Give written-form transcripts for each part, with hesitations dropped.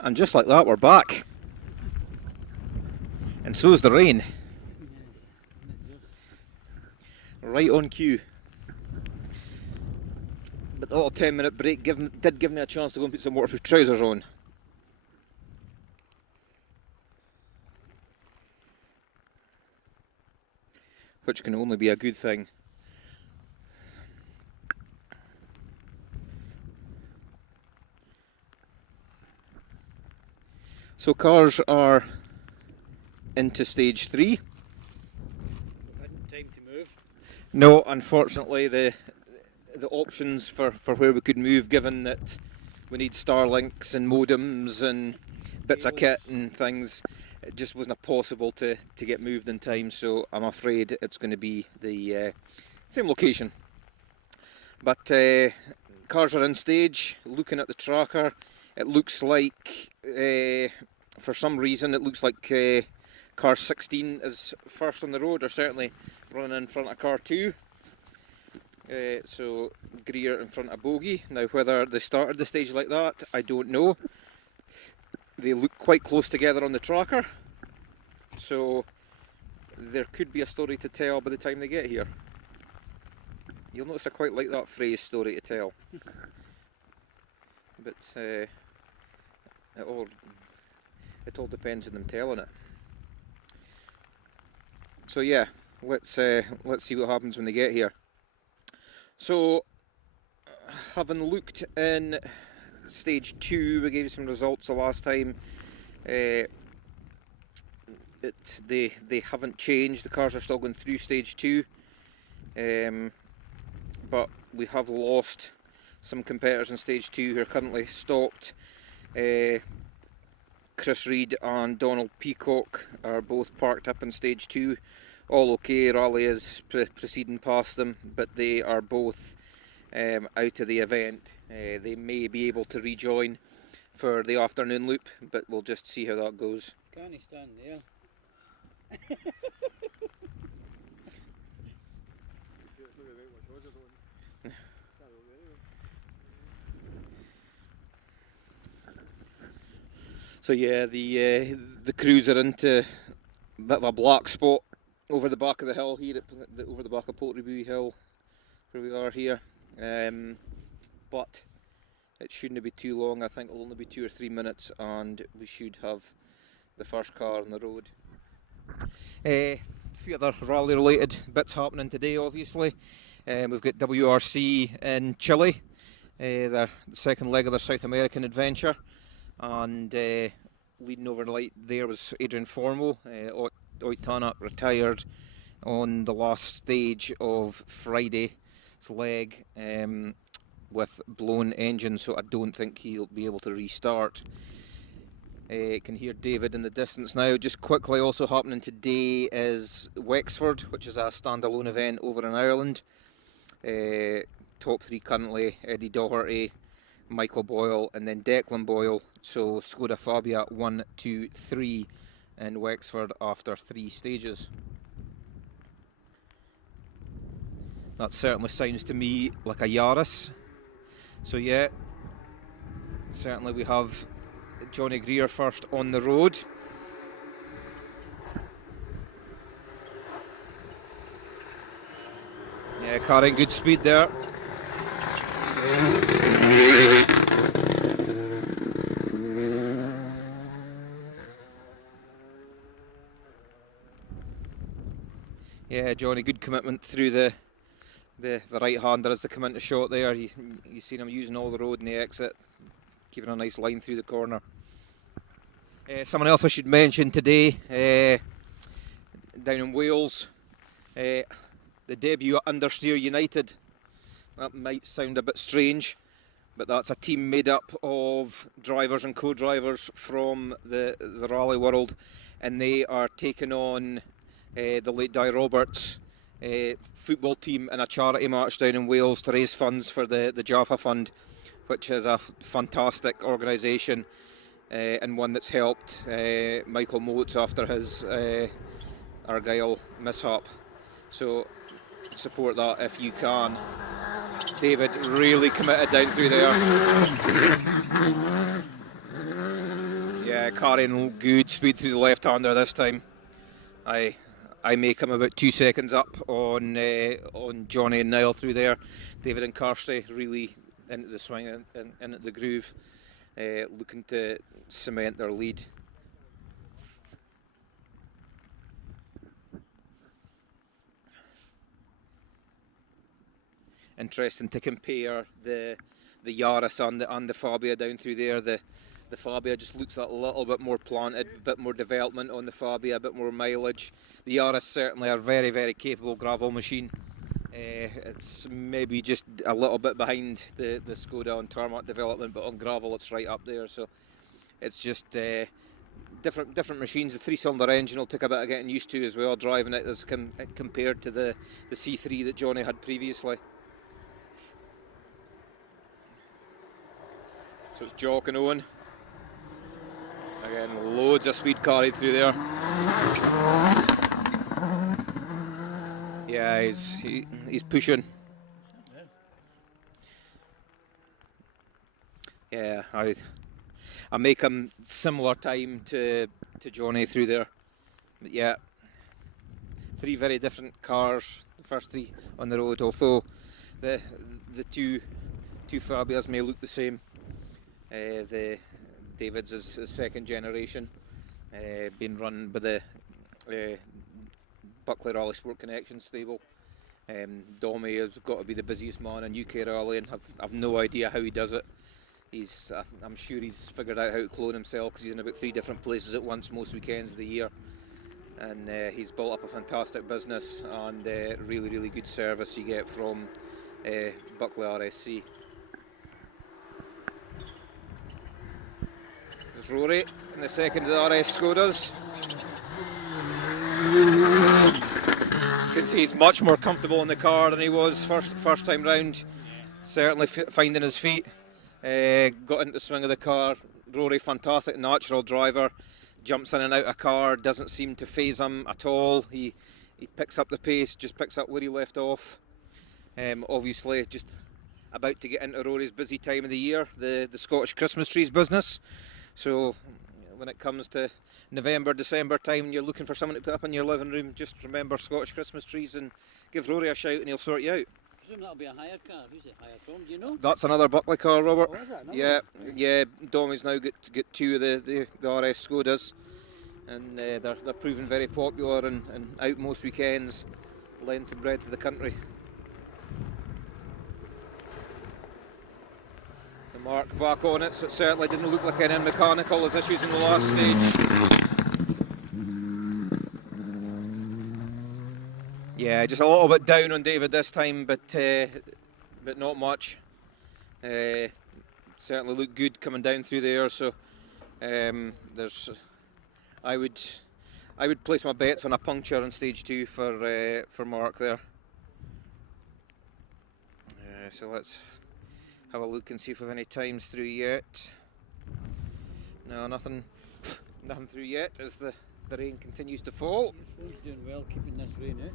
And just like that, we're back. And so is the rain. Right on cue. But the little 10-minute break did give me a chance to go and put some waterproof trousers on. Which can only be a good thing. So cars are into stage 3. We've had time to move. No, unfortunately the options for where we could move, given that we need Starlinks and modems and bits of kit and things, it just wasn't possible to get moved in time, so I'm afraid it's going to be the same location. But cars are in stage. Looking at the tracker, it looks like for some reason it looks like car 16 is first on the road, or certainly running in front of car 2. So Greer in front of Bogey. Now whether they started the stage like that, I don't know. They look quite close together on the tracker, so there could be a story to tell by the time they get here. You'll notice I quite like that phrase, story to tell. But it all depends on them telling it. So yeah, let's see what happens when they get here. So, having looked in stage 2, we gave you some results the last time. They haven't changed. The cars are still going through stage 2, but we have lost some competitors in stage 2 who are currently stopped. Chris Reed and Donald Peacock are both parked up in stage 2. All okay, Raleigh is proceeding past them, but they are both out of the event. They may be able to rejoin for the afternoon loop, but we'll just see how that goes. Can he stand there? So yeah, the crews are into a bit of a black spot over the back of the hill here, over the back of Poultry Hill, where we are here. But it shouldn't be too long. I think it'll only be 2 or 3 minutes, and we should have the first car on the road. A few other rally-related bits happening today, obviously. We've got WRC in Chile, their second leg of their South American adventure, and leading overnight there was Adrian Formo. Oitanak retired on the last stage of Friday's leg with blown engine, so I don't think he'll be able to restart. Can hear David in the distance now. Just quickly, also happening today is Wexford, which is a standalone event over in Ireland. Top 3 currently, Eddie Doherty, Michael Boyle, and then Declan Boyle. So Skoda Fabia 1, 2, 3 in Wexford after 3 stages. That certainly sounds to me like a Yaris. So yeah, certainly we have Johnny Greer first on the road. Yeah, carrying good speed there. Yeah, Johnny, good commitment through the right-hander as they come into shot there. You seen him using all the road in the exit, keeping a nice line through the corner. Someone else I should mention today, down in Wales, the debut at Understeer United. That might sound a bit strange, but that's a team made up of drivers and co-drivers from the rally world, and they are taking on the late Di Roberts football team in a charity match down in Wales to raise funds for the Jaffa Fund, which is a fantastic organisation and one that's helped Michael Motes after his Argyle mishap. So support that if you can. David really committed down through there. Yeah, carrying good speed through the left-hander this time. I make him about 2 seconds up on Johnny and Niall through there. David and Kirsty really into the swing and into the groove, looking to cement their lead. Interesting to compare the Yaris and the Fabia down through there. The Fabia just looks a little bit more planted, a bit more development on the Fabia, a bit more mileage. The Yaris certainly are very, very capable gravel machine. It's maybe just a little bit behind the Skoda on tarmac development, but on gravel it's right up there. So it's just different machines. The 3-cylinder engine will take a bit of getting used to as well, driving it as compared to the C3 that Johnny had previously. So it's Jock and Owen. Again, loads of speed carried through there. Yeah, he's pushing. Yeah, I make him similar time to Johnny through there. But yeah, 3 very different cars, the first 3 on the road, although the two Fabias may look the same. The David's is second generation, being run by the Buckley Rally Sport Connection stable. Domi has got to be the busiest man in UK Rally, and I've no idea how he does it. I'm sure he's figured out how to clone himself, because he's in about 3 different places at once most weekends of the year, and he's built up a fantastic business and really, really good service you get from Buckley RSC. There's Rory in the second of the RS Skodas. You can see he's much more comfortable in the car than he was first time round. Certainly finding his feet. Got into the swing of the car. Rory, fantastic natural driver. Jumps in and out of car, doesn't seem to faze him at all. He picks up the pace, just picks up where he left off. Obviously just about to get into Rory's busy time of the year, the Scottish Christmas trees business. So when it comes to November, December time and you're looking for someone to put up in your living room, just remember Scottish Christmas trees and give Rory a shout and he'll sort you out. I presume that'll be a hire car. Who's it hired from? Do you know? That's another Buckley car, Robert. Oh, is that? Yeah. Domi's now get 2 of the RS Skodas, and they're proving very popular and out most weekends, length and breadth of the country. So Mark back on it, so it certainly didn't look like any mechanical as issues in the last stage. Yeah, just a little bit down on David this time, but not much. Certainly looked good coming down through there. So I would place my bets on a puncture on stage 2 for Mark there. So let's have a look and see if we've any times through yet. No, nothing through yet as the rain continues to fall. Your phone's doing well keeping this rain out.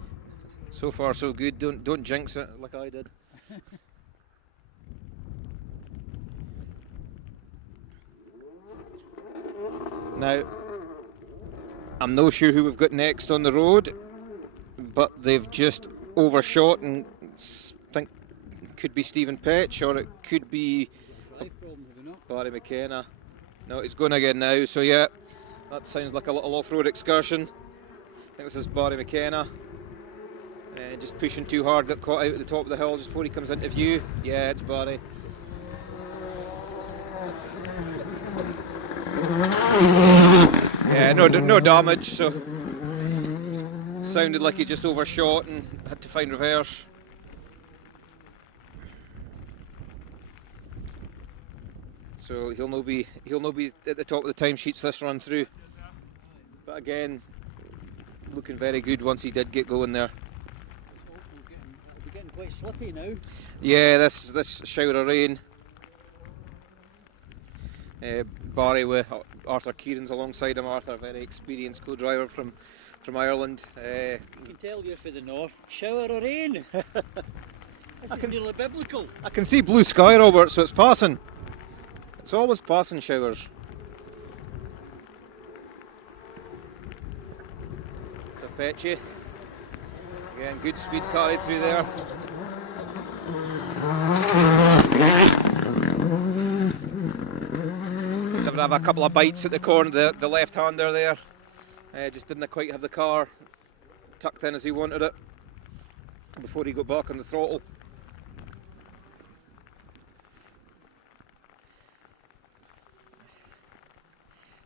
So far so good, don't jinx it like I did. Now, I'm not sure who we've got next on the road, but they've just overshot and think it could be Stephen Petch or it could be Barry McKenna. No, it's going again now, so yeah, that sounds like a little off-road excursion. I think this is Barry McKenna. Just pushing too hard, got caught out at the top of the hill just before he comes into view. Yeah, it's Barry. Yeah, no damage, so sounded like he just overshot and had to find reverse. So he'll no be at the top of the timesheets this run through. But again, looking very good once he did get going there. It'll be getting quite slippy now. Yeah, this shower of rain. Barry with Arthur Kieran's alongside him. Arthur, very experienced co-driver from Ireland. You can tell you're for the north. Shower of rain. This is nearly biblical. I can see blue sky, Robert, so it's passing. It's always passing showers. Apache. Again, good speed carried through there. Just having to have a couple of bites at the corner, the left-hander there. Just didn't quite have the car tucked in as he wanted it before he got back on the throttle.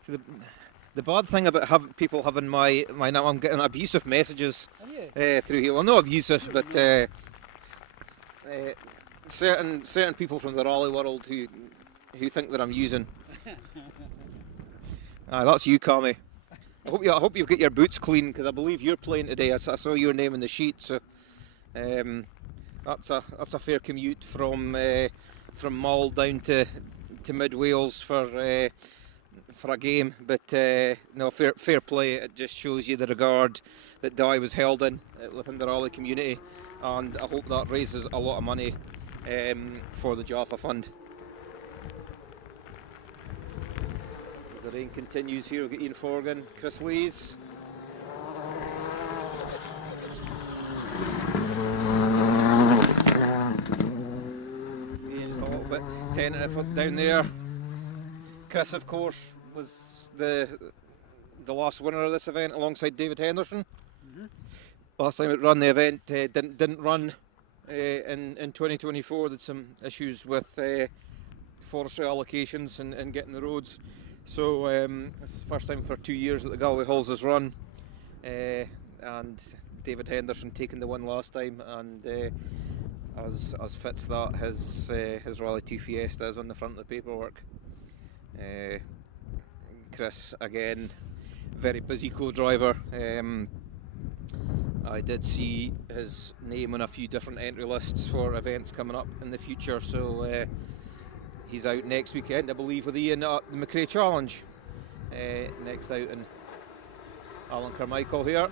So the bad thing about people having my now, I'm getting abusive messages through here. Well, not abusive, but certain people from the rally world who think that I'm using. That's you, Kami. I hope you've got your boots clean, because I believe you're playing today. I saw your name in the sheet, so that's a fair commute from Mull down to mid Wales for a game. But no, fair play. It just shows you the regard that Di was held in within the rally community, and I hope that raises a lot of money for the Jaffa Fund. As the rain continues here, we've got Ian Forgan, Chris Lees. Yeah, just a little bit tentative down there. Chris, of course, was the last winner of this event alongside David Henderson. Last time it ran the event didn't run in 2024. There's some issues with forestry allocations and getting the roads. So this is the first time for 2 years that the Galloway Halls has run, and David Henderson taking the win last time, and as fits that, his Rally 2 Fiesta is on the front of the paperwork. Chris, again, very busy co-driver. I did see his name on a few different entry lists for events coming up in the future, so he's out next weekend, I believe, with Ian at the McRae Challenge. Next out, and Alan Carmichael here.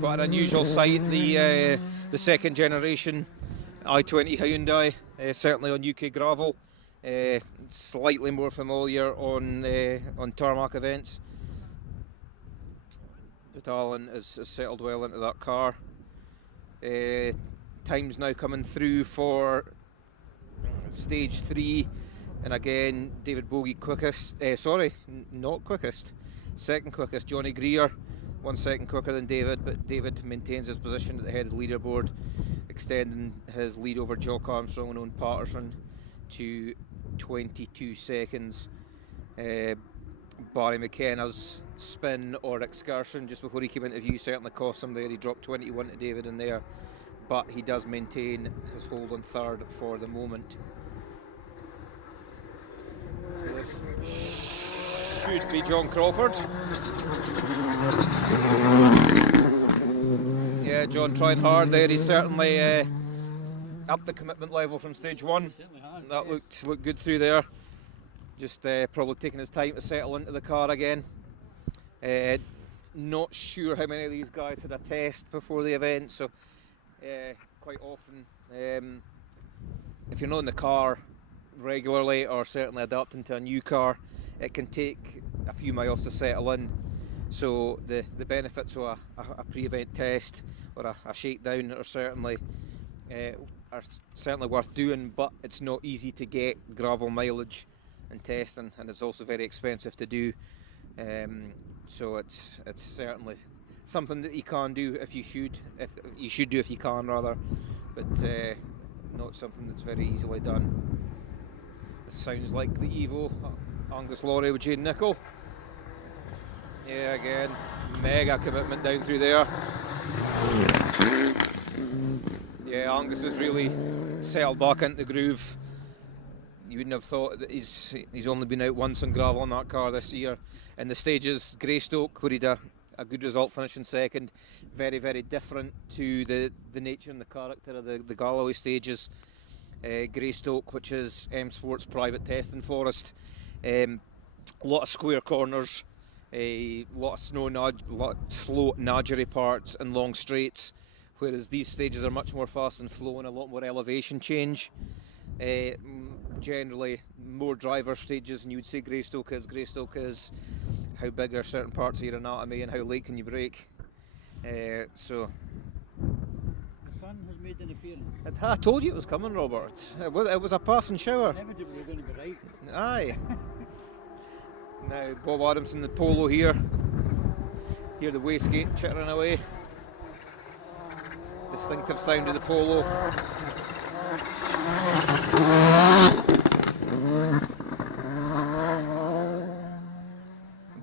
Quite an unusual sight, the second generation i20 Hyundai, certainly on UK gravel. Slightly more familiar on tarmac events. But Alan has settled well into that car. Time's now coming through for stage 3, and again David Bogie quickest, not quickest, second quickest. Johnny Greer 1 second quicker than David, but David maintains his position at the head of the leaderboard, extending his lead over Jock Armstrong and Owen Patterson to 22 seconds. Barry McKenna's spin or excursion just before he came into view certainly cost him there. He dropped 21 to David in there, but he does maintain his hold on third for the moment. So this should be John Crawford. Yeah, John trying hard there. He's certainly upped the commitment level from stage 1. That looked good through there. Just probably taking his time to settle into the car again. Not sure how many of these guys had a test before the event, so quite often if you're not in the car regularly, or certainly adapting to a new car, it can take a few miles to settle in. So the benefits of a pre-event test or a shakedown are certainly worth doing, but it's not easy to get gravel mileage and testing, and it's also very expensive to do. So it's certainly something that you can do if you should do if you can rather, but not something that's very easily done. This sounds like the Evo Angus Laurie with Jane Nichol. Yeah, again, mega commitment down through there. Yeah, Angus has really settled back into the groove. You wouldn't have thought that he's only been out once on gravel on that car this year. In the stages, Greystoke, where he had a good result finishing second, very, very different to the nature and the character of the Galloway stages. Greystoke, which is M Sport's private testing forest, a lot of square corners, a lot of slow nudgery parts and long straights, whereas these stages are much more fast and flowing, a lot more elevation change. Generally more driver stages than you would say Greystoke is. Greystoke is how big are certain parts of your anatomy and how late can you brake. So The sun has made an appearance. I told you it was coming, Robert. It was a passing shower. Inevitably we're going to be right. Aye. Now Bob Adamson, the Polo here. Hear the wastegate chittering away. Distinctive sound of the Polo.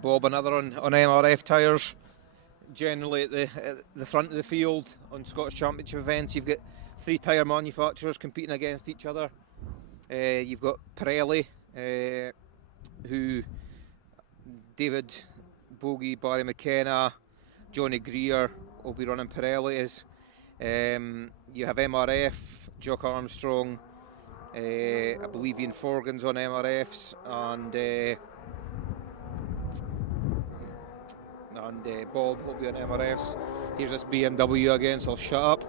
Bob, another on MRF tyres. Generally at the front of the field on Scottish Championship events, you've got 3 tyre manufacturers competing against each other. You've got Pirelli, who David Bogie, Barry McKenna, Johnny Greer will be running Pirelli as. You have MRF, Jock Armstrong, I believe Ian Forgan's on MRFs, and Bob will be on MRFs. Here's this BMW again, so I'll shut up.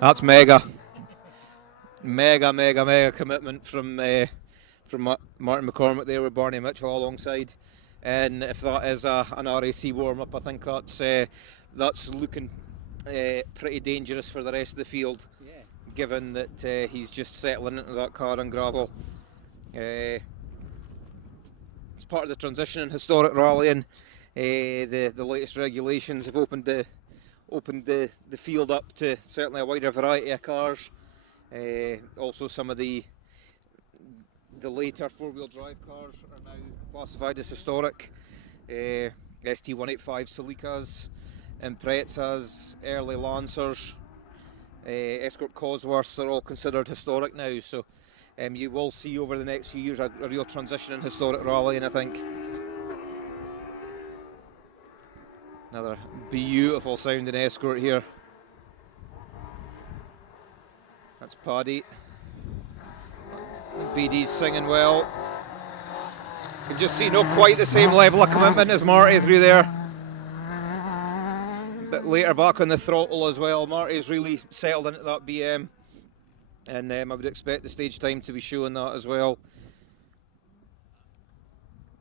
That's mega commitment from Martin McCormick there with Barney Mitchell alongside. And if that is an RAC warm-up, I think that's looking pretty dangerous for the rest of the field, given that he's just settling into that car on gravel. It's part of the transition in historic rallying. The latest regulations have opened the field up to certainly a wider variety of cars. Also some of the later four-wheel drive cars are now classified as historic. ST185 Celicas, Imprezas, early Lancers, Escort Cosworths are all considered historic now, so you will see over the next few years a real transition in historic rallying, I think. Another beautiful sounding Escort here. That's Paddy. BD's singing well. You can just see not quite the same level of commitment as Marty through there. A bit later back on the throttle as well. Marty's really settled into that BM. And I would expect the stage time to be showing that as well.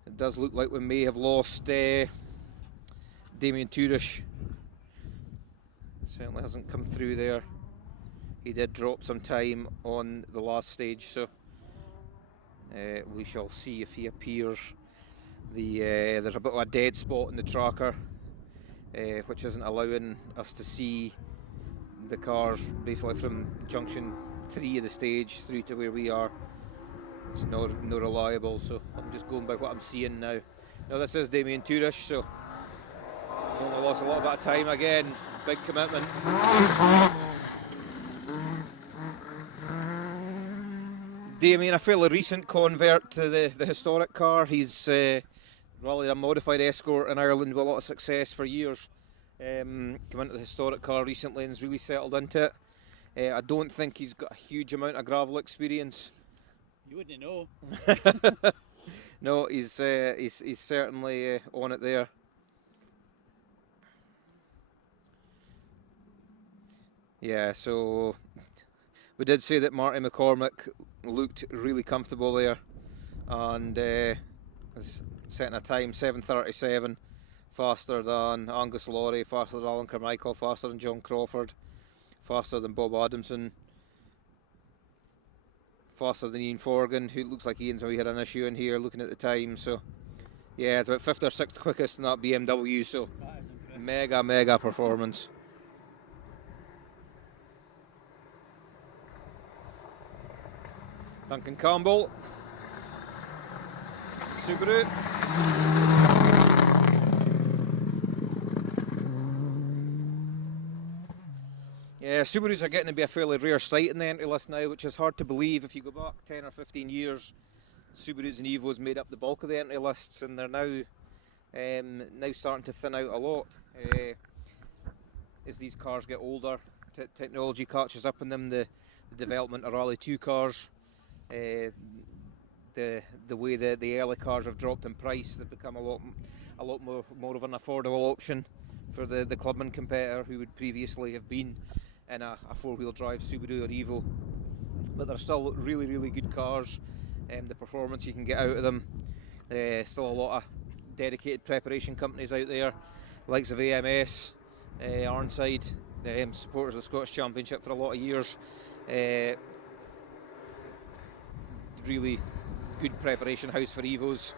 It does look like we may have lost Damien Tourish. Certainly hasn't come through there. He did drop some time on the last stage, so we shall see if he appears. There's a bit of a dead spot in the tracker, which isn't allowing us to see the cars basically from junction 3 of the stage through to where we are. It's not reliable, so I'm just going by what I'm seeing now. Now this is Damien Tourish, so only lost a little bit of time again. Big commitment. Damien, a fairly recent convert to the historic car. He's rallied a modified Escort in Ireland with a lot of success for years. Come into the historic car recently and has really settled into it. I don't think he's got a huge amount of gravel experience. You wouldn't know. No, he's certainly on it there. Yeah, so we did say that Marty McCormick looked really comfortable there, and is setting a time 7:37, faster than Angus Laurie, faster than Alan Carmichael, faster than John Crawford, faster than Bob Adamson, faster than Ian Forgan, who looks like Ian's maybe had an issue in here looking at the time. So yeah, it's about 5th or 6th quickest in that BMW, so mega performance. Duncan Campbell, Subaru. Yeah, Subarus are getting to be a fairly rare sight in the entry list now, which is hard to believe. If you go back 10 or 15 years, Subarus and Evos made up the bulk of the entry lists, and they're now starting to thin out a lot. As these cars get older, technology catches up in them, the development of Rally 2 cars, the the way that the early cars have dropped in price, they've become a lot more of an affordable option for the clubman competitor who would previously have been in a four-wheel drive Subaru or Evo. But they're still really good cars. The performance you can get out of them. Still a lot of dedicated preparation companies out there, likes of AMS, Arnside, supporters of the Scottish Championship for a lot of years. Really good preparation house for Evos,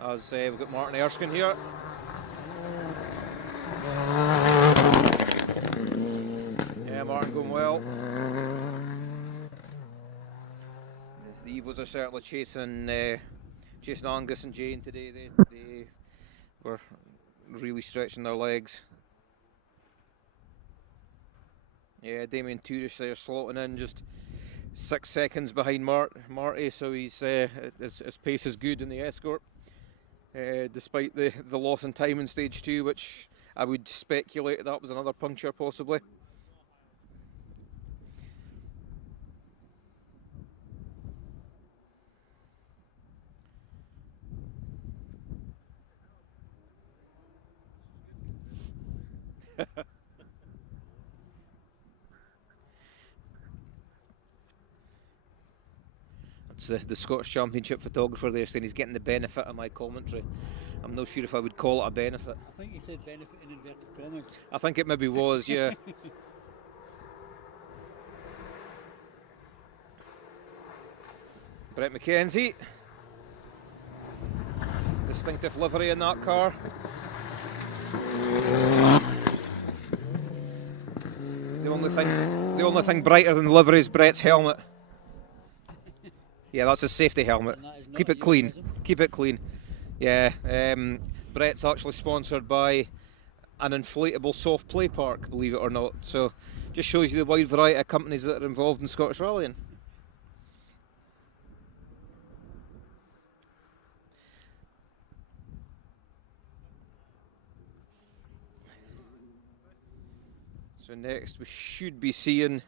as we've got Martin Erskine here. Yeah, Martin going well. The Evos are certainly chasing Angus and Jane today. They were really stretching their legs. Yeah, Damien Tourish there slotting in just 6 seconds behind Marty, so he's his pace is good in the Escort, despite the loss in time in stage 2, which I would speculate that was another puncture possibly. It's the Scottish Championship photographer there saying he's getting the benefit of my commentary. I'm not sure if I would call it a benefit. I think he said benefit in inverted commas. I think it maybe was, yeah. Brett McKenzie. Distinctive livery in that car. The only thing brighter than the livery is Brett's helmet. Yeah, that's his safety helmet. Keep it clean. Keep it clean. Yeah, Brett's actually sponsored by an inflatable soft play park, believe it or not. So, just shows you the wide variety of companies that are involved in Scottish rallying. So next we should be seeing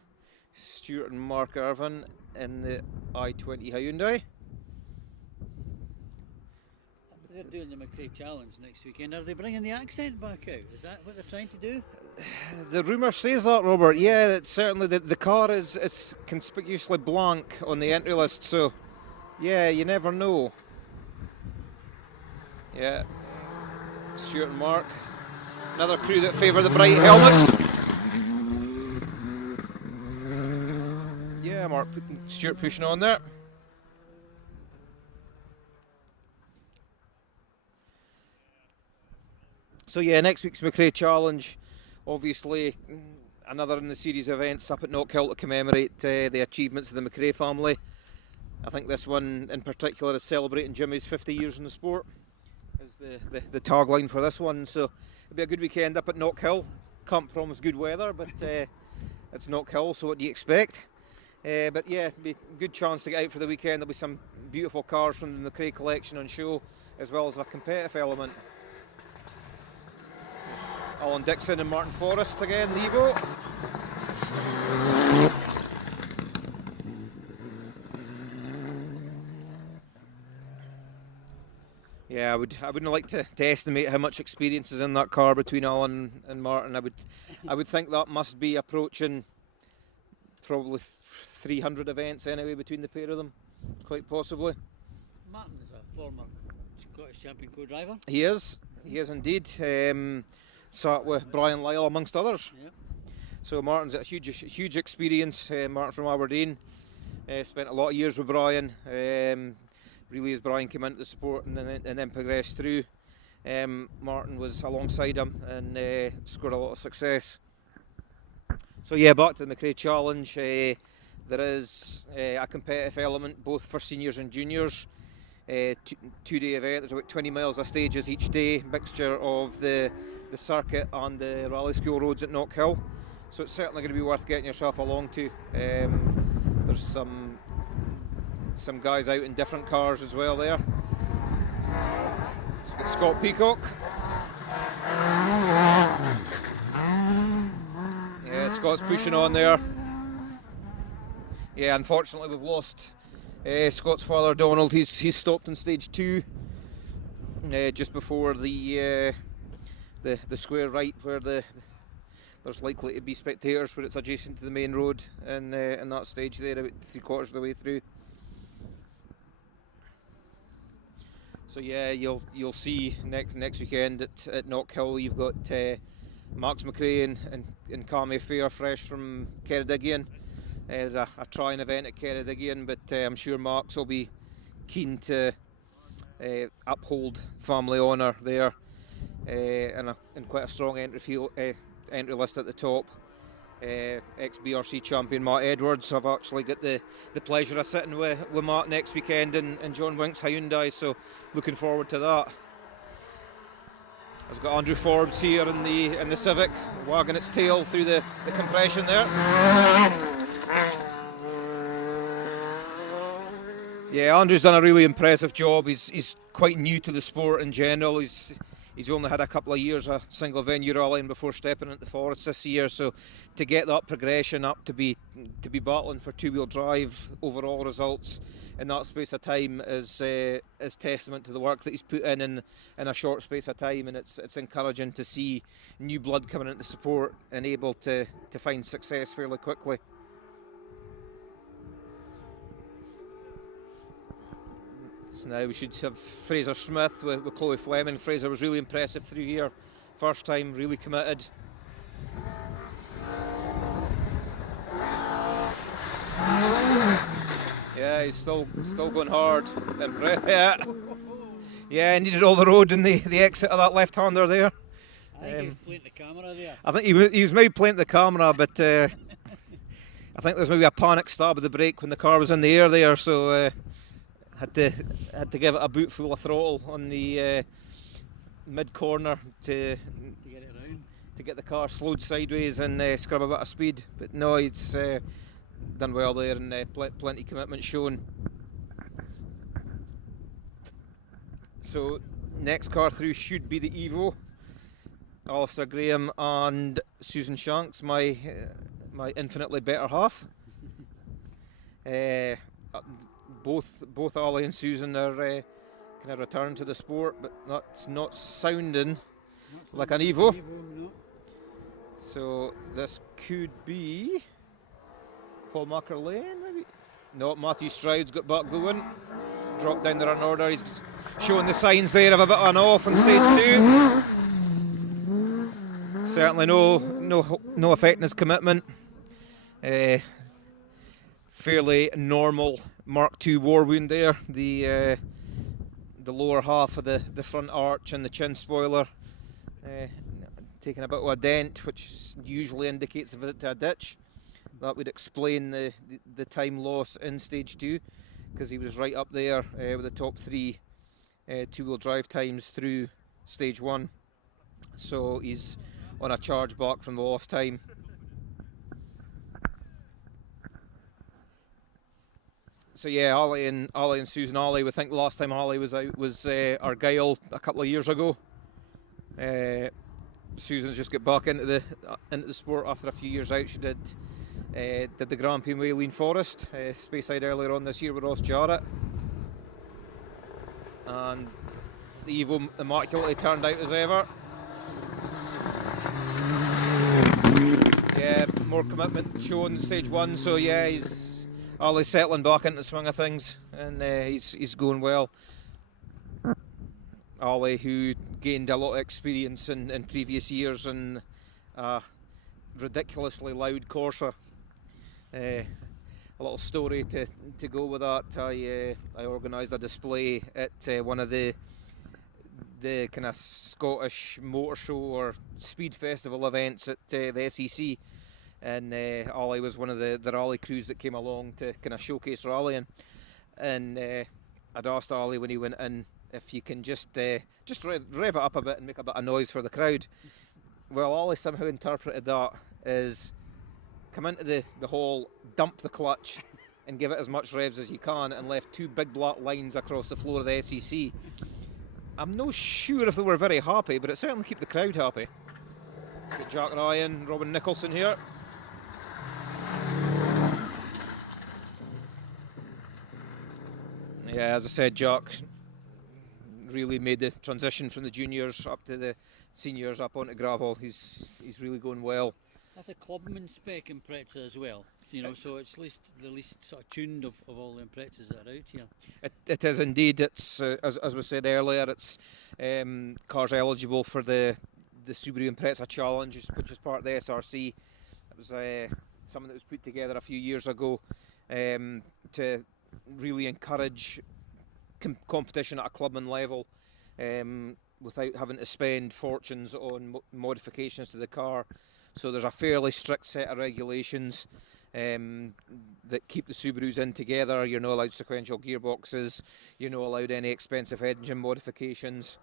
Stuart and Mark Irvin in the I-20 Hyundai. They're doing the McRae Challenge next weekend. Are they bringing the accent back out? Is that what they're trying to do? The rumour says that, Robert. Yeah, it's certainly the car is conspicuously blank on the entry list, so yeah, you never know. Yeah, Stuart and Mark. Another crew that favour the bright helmets. Yeah, Stuart pushing on there. So yeah, next week's McRae Challenge, obviously another in the series of events up at Knockhill to commemorate the achievements of the McRae family. I think this one in particular is celebrating Jimmy's 50 years in the sport, is the tagline for this one. So it'll be a good weekend up at Knockhill. Can't promise good weather, but it's Knockhill, so what do you expect? But yeah, it'll be a good chance to get out for the weekend. There'll be some beautiful cars from the McRae collection on show, as well as a competitive element. Alan Dixon and Martin Forrest again, the Evo. Yeah, I wouldn't like to estimate how much experience is in that car between Alan and Martin. I would think that must be approaching probably 300 events anyway between the pair of them, quite possibly. Martin is a former Scottish champion co-driver. He is indeed. Sat with Brian Lyle amongst others. Yep. So Martin's got a huge experience. Martin from Aberdeen, spent a lot of years with Brian. Really, as Brian came into the sport and then progressed through, Martin was alongside him and scored a lot of success. So yeah, back to the McRae Challenge. There is a competitive element both for seniors and juniors. Two-day event. There's about 20 miles of stages each day, mixture of the circuit and the rally school roads at Knockhill. So it's certainly going to be worth getting yourself along to. There's some guys out in different cars as well there. So we've got Scott Peacock. Yeah, Scott's pushing on there. Yeah, unfortunately we've lost Scott's father Donald, he's stopped in stage 2, just before the square right where there's likely to be spectators, where it's adjacent to the main road, and in that stage there, about 3/4 of the way through. So yeah, you'll see next weekend at Knockhill, you've got Max McRae and Cammy Fair fresh from Ceredigion. There's a trying event at Ceredigion, but I'm sure Max will be keen to uphold family honour there, and quite a strong entry list at the top. Ex-BRC champion Matt Edwards. I've actually got the pleasure of sitting with Matt next weekend in John Wink's Hyundai, so looking forward to that. I've got Andrew Forbes here in the Civic, wagging its tail through the compression there. Yeah, Andrew's done a really impressive job. He's quite new to the sport in general. He's only had a couple of years of single venue rallying before stepping into the Forest this year, so to get that progression up to be battling for two-wheel drive overall results in that space of time is testament to the work that he's put in a short space of time, and it's encouraging to see new blood coming into the sport and able to find success fairly quickly. So now we should have Fraser Smith with Chloe Fleming. Fraser was really impressive through here. First time, really committed. Yeah, he's still going hard. Yeah, he needed all the road in the exit of that left-hander there. I think he was playing the camera there. I think he was maybe playing the camera, but I think there's maybe a panic stab of the brake when the car was in the air there, so had to give it a boot full of throttle on the mid corner to get it round, to get the car slowed sideways and scrub a bit of speed. But no, it's done well there, and plenty commitment shown. So next car through should be the Evo. Alistair Graham and Susan Shanks, my infinitely better half. Both Ali and Susan are kind of returned to the sport, but that's not sounding like an Evo. No. So this could be Paul Macker Lane, maybe? No, Matthew Stroud's got back going. Dropped down the run order. He's showing the signs there of a bit of an off on stage 2. Certainly no effect in his commitment. Fairly normal Mark II war wound there. The lower half of the front arch and the chin spoiler taking a bit of a dent, which usually indicates a visit to a ditch. That would explain the time loss in stage 2, because he was right up there with the top 3 two-wheel drive times through stage 1. So he's on a charge back from the lost time. So yeah, Ali and Susan. Ali, we think the last time Ali was out was Argyll a couple of years ago. Susan's just got back into the sport after a few years out. She did the Grand Prix in Wayleen Forest, Speyside earlier on this year with Ross Jarrett, and the Evo immaculately turned out as ever. Yeah, more commitment shown in stage 1. So yeah, Ali's settling back into the swing of things, and he's going well. Ali, who gained a lot of experience in previous years in a ridiculously loud Corsa. A little story to go with that. I organised a display at one of the kind of Scottish motor show or speed festival events at the SEC. And Ali was one of the rally crews that came along to kind of showcase rallying, and I'd asked Ali when he went in if you can just rev it up a bit and make a bit of noise for the crowd. Well, Ali somehow interpreted that as come into the hall, dump the clutch and give it as much revs as you can, and left 2 big black lines across the floor of the SEC. I'm not sure if they were very happy, but it certainly kept the crowd happy. Got Jack Ryan, Robin Nicholson here. Yeah, as I said, Jack really made the transition from the juniors up to the seniors up onto gravel. He's really going well. That's a clubman spec Impreza as well, you know, so it's the least sort of tuned of all the Imprezas that are out here. It is indeed. It's as we said earlier, it's cars eligible for the Subaru Impreza Challenge, which is part of the SRC. It was something that was put together a few years ago to really encourage competition at a clubman level without having to spend fortunes on modifications to the car. So there's a fairly strict set of regulations that keep the Subarus in together. You're not allowed sequential gearboxes, you're not allowed any expensive engine modifications,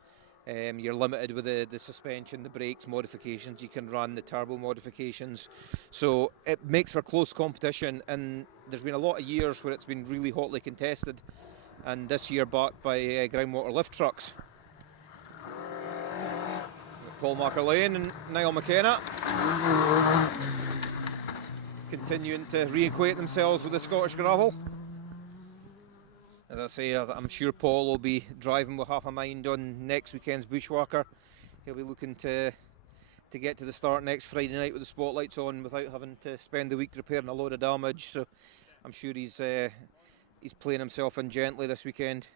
you're limited with the suspension, the brakes modifications, you can run the turbo modifications. So it makes for close competition, and there's been a lot of years where it's been really hotly contested, and this year backed by groundwater lift trucks. Paul Lane and Niall McKenna continuing to reacquaint themselves with the Scottish gravel. As I say, I'm sure Paul will be driving with half a mind on next weekend's Bushwhacker. He'll be looking to get to the start next Friday night with the spotlights on without having to spend the week repairing a load of damage. So I'm sure he's playing himself in gently this weekend.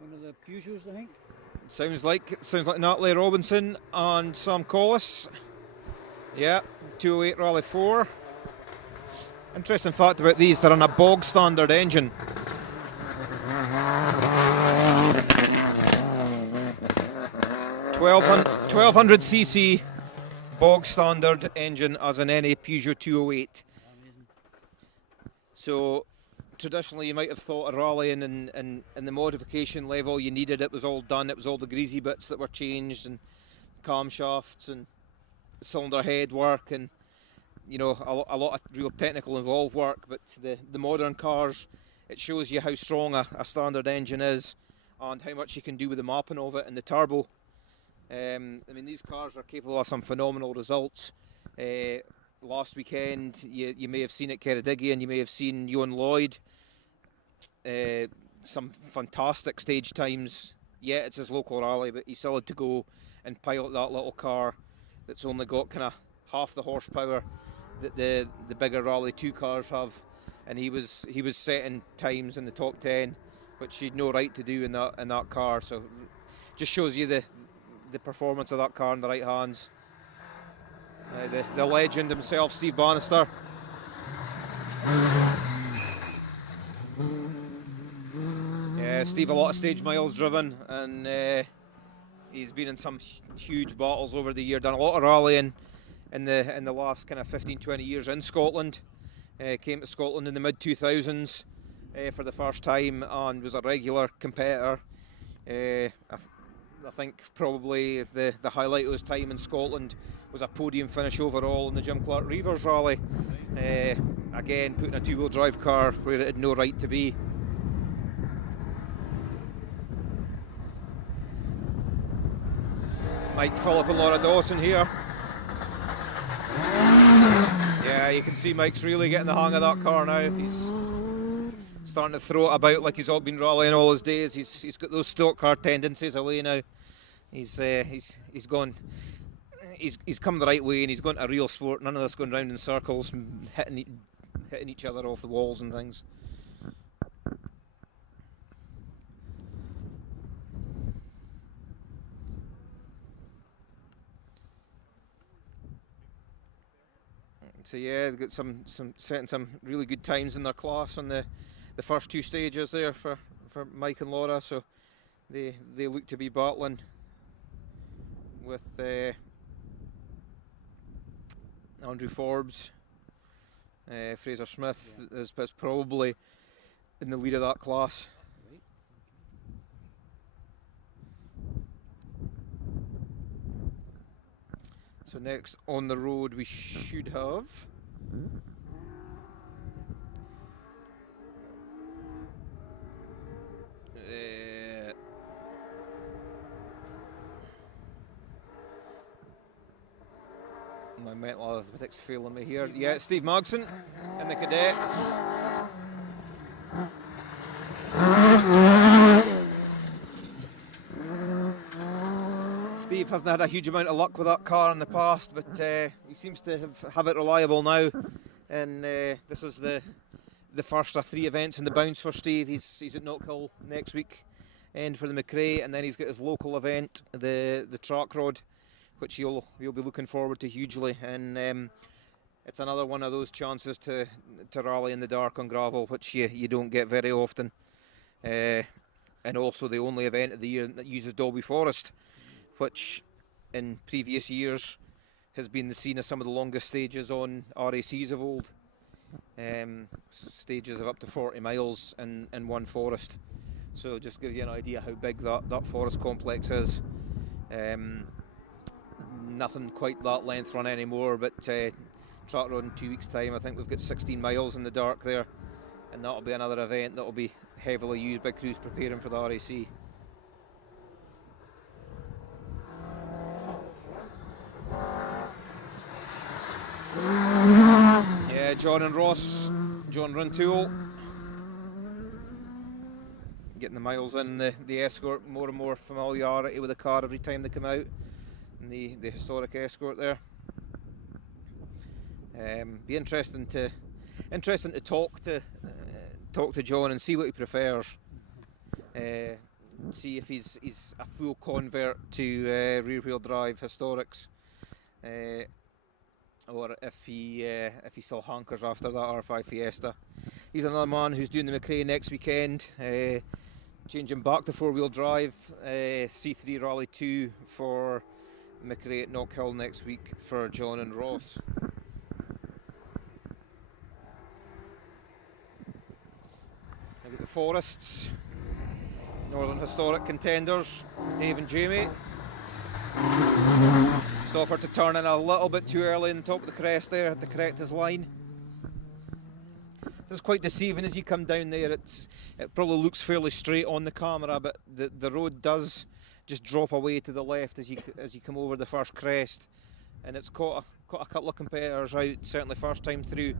One of the Peugeots, I think. Sounds like Natalie Robinson and Sam Collis. Yeah, 208 Rally 4. Interesting fact about these, they're on a bog standard engine. 1200cc bog standard engine as in any Peugeot 208. So traditionally you might have thought of rallying and the modification level you needed, it was all done, it was all the greasy bits that were changed and camshafts and cylinder head work and you know a lot of real technical involved work. But the modern cars, it shows you how strong a standard engine is and how much you can do with the mapping of it and the turbo. I mean, these cars are capable of some phenomenal results. Last weekend you may have seen at Ceredigion and you may have seen Johan Lloyd, some fantastic stage times. Yeah, it's his local rally, but he still had to go and pilot that little car that's only got kind of half the horsepower that the bigger Rally 2 cars have, and he was setting times in the top 10, which he'd no right to do in that car. So just shows you the performance of that car in the right hands. The legend himself, Steve Bannister. Yeah, Steve, a lot of stage miles driven, and he's been in some huge battles over the year, done a lot of rallying in the last kind of 15-20 years in Scotland. Came to Scotland in the mid-2000s for the first time and was a regular competitor. I think probably the highlight of his time in Scotland was a podium finish overall in the Jim Clark Reavers Rally. Again, putting a two-wheel drive car where it had no right to be. Mike Phillip and Laura Dawson here. Yeah, you can see Mike's really getting the hang of that car now. He's starting to throw it about like he's all been rallying all his days. He's got those stock car tendencies away now. He's gone. He's come the right way and he's gone to a real sport. None of this going round in circles and hitting each other off the walls and things. So yeah, they've got some setting some really good times in their class on the first two stages there for Mike and Laura. So they look to be battling with Andrew Forbes. Fraser Smith is probably in the lead of that class. So next on the road we should have My mental arithmetic's failing me here. Yeah, Steve Mogson in the cadet. Steve hasn't had a huge amount of luck with that car in the past, but he seems to have it reliable now. And this is the first of 3 events in the bounce for Steve. He's at Knockhill next week, and for the McRae, and then he's got his local event, the Track Road, which you'll be looking forward to hugely. And it's another one of those chances to rally in the dark on gravel, which you don't get very often. And also the only event of the year that uses Dolby Forest, which in previous years has been the scene of some of the longest stages on RACs of old. Stages of up to 40 miles in one forest. So just gives you an idea how big that forest complex is. Nothing quite that length run anymore, but Track Road in 2 weeks' time, I think we've got 16 miles in the dark there, and that'll be another event that'll be heavily used by crews preparing for the RAC. Yeah, John and Ross, John Runtool, getting the miles in, the Escort, more and more familiarity with the car every time they come out, and the historic Escort there. Be interesting to talk to John and see what he prefers. See if he's a full convert to rear wheel drive historics. Or if he still hankers after that R5 Fiesta. He's another man who's doing the McRae next weekend, changing back to 4-wheel drive, C3 Rally 2 for McRae at Knockhill next week for John and Ross. Now we've got the Forests, Northern Historic contenders, Dave and Jamie. Just offered to turn in a little bit too early on the top of the crest there, had to correct his line. This is quite deceiving as you come down there. It probably looks fairly straight on the camera, but the road does just drop away to the left as you come over the first crest, and it's caught a couple of competitors out, certainly first time through.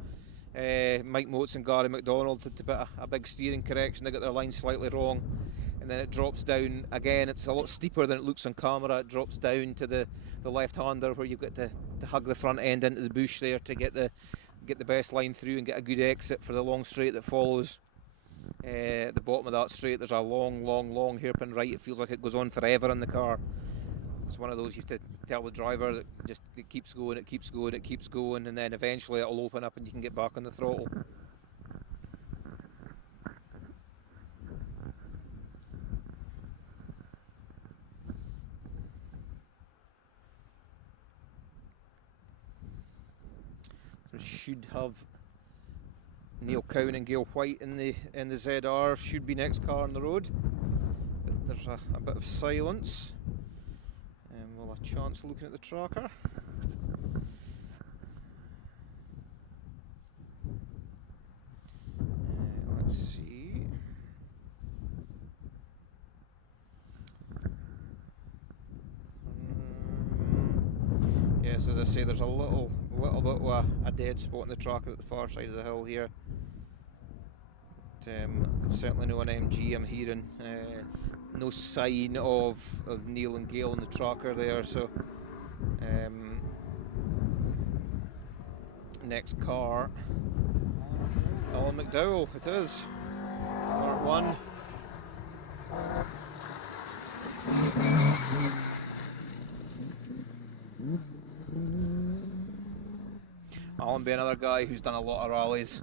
Mike Motes and Gary McDonald had to put a big steering correction. They got their line slightly wrong, and then it drops down again. It's a lot steeper than it looks on camera. It drops down to the left-hander where you've got to hug the front end into the bush there to get the best line through and get a good exit for the long straight that follows. At the bottom of that straight there's a long hairpin right. It feels like it goes on forever in the car. It's one of those you have to tell the driver that just it keeps going, and then eventually it'll open up and you can get back on the throttle. So should have Neil Cowan and Gail White in the ZR. Should be next car on the road, but there's a bit of silence. We'll have a chance looking at the tracker. Let's see. Yes, as I say, there's a little bit of a dead spot in the tracker at the far side of the hill here. It's certainly no an MG I'm hearing. No sign of Neil and Gail in the tracker there, so next car, Alan McDowell it is, Mark 1. Alan be another guy who's done a lot of rallies.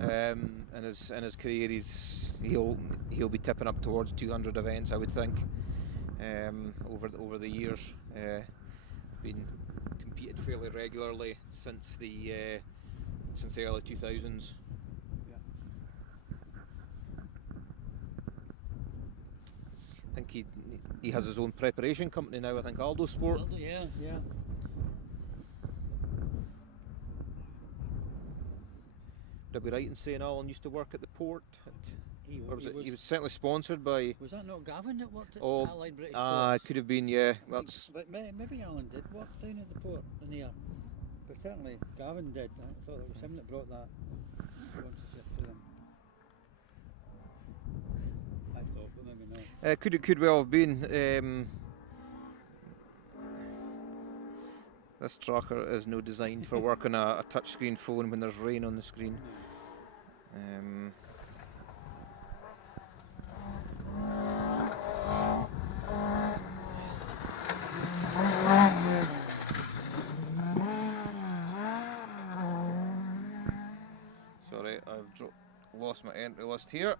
In his career, he'll be tipping up towards 200 events, I would think. Over the years, been competed fairly regularly since the early 2000s. Yeah. I think he has his own preparation company now. I think Aldo Sport. Aldo, yeah. Would I be right in saying Alan used to work at the port? He was certainly sponsored by. Was that not Gavin that worked at Allied British Ports? It could have been, yeah. But maybe Alan did work down at the port in here. but certainly Gavin did. I thought it was him that brought that sponsorship to them. I thought, but maybe not. Could well have been. This tracker is no designed for working a touchscreen phone when there's rain on the screen. Sorry, I've lost my entry list here.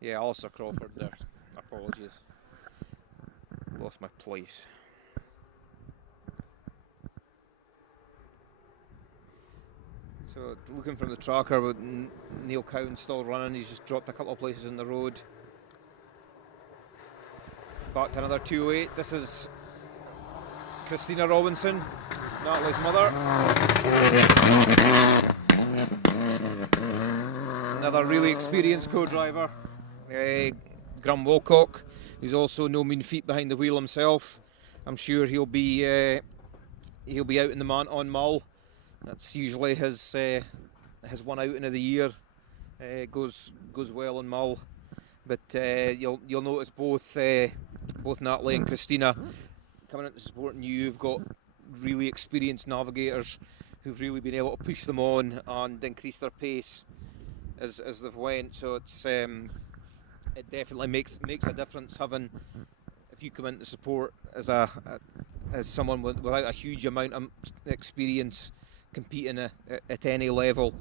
Yeah, Alistair Crawford there. Apologies. Lost my place. So looking from the tracker with Neil Cowan still running, he's just dropped a couple of places in the road. Back to another 208. This is Christina Robinson, Natalie's mother. Another really experienced co-driver, Graham Wilcock, who's also no mean feat behind the wheel himself. I'm sure he'll be out in the on Mull. That's usually his one outing of the year. Goes well on Mull, but you'll notice both Natalie and Christina coming into supporting you. You've got really experienced navigators who've really been able to push them on and increase their pace as they've went. So it's it definitely makes a difference having, if you come into support as someone without a huge amount of experience competing at any level.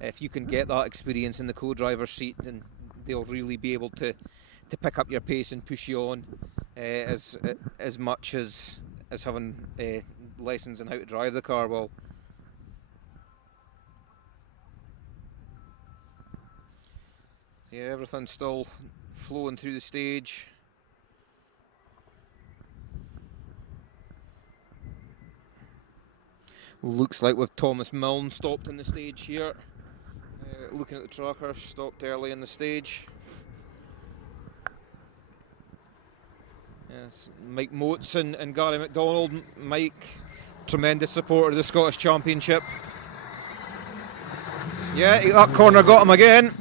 If you can get that experience in the co-driver's seat, then they'll really be able to pick up your pace and push you on as much as having lessons in how to drive the car well. Yeah, everything's still flowing through the stage. Looks like with Thomas Milne stopped in the stage here. Looking at the tracker, stopped early in the stage. Yes, Mike Moats and Gary McDonald. Mike, tremendous supporter of the Scottish Championship. Yeah, that corner got him again.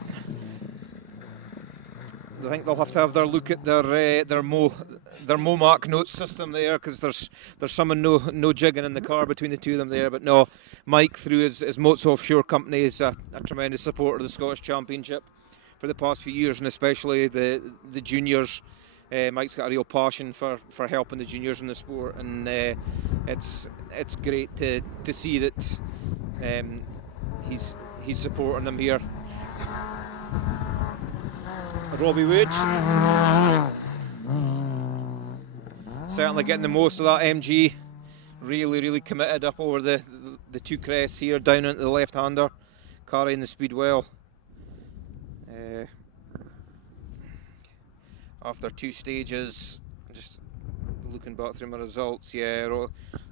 I think they'll have to have their look at their Momac notes system there, because there's some no jigging in the car between the two of them there. But no, Mike, through his Moats Offshore company, is a tremendous supporter of the Scottish Championship for the past few years, and especially the juniors. Mike's got a real passion for helping the juniors in the sport, and it's great to see that he's supporting them here. Robbie Wood certainly getting the most of that MG, really committed up over the two crests here, down into the left-hander, carrying the speed well. After two stages, just looking back through my results, yeah,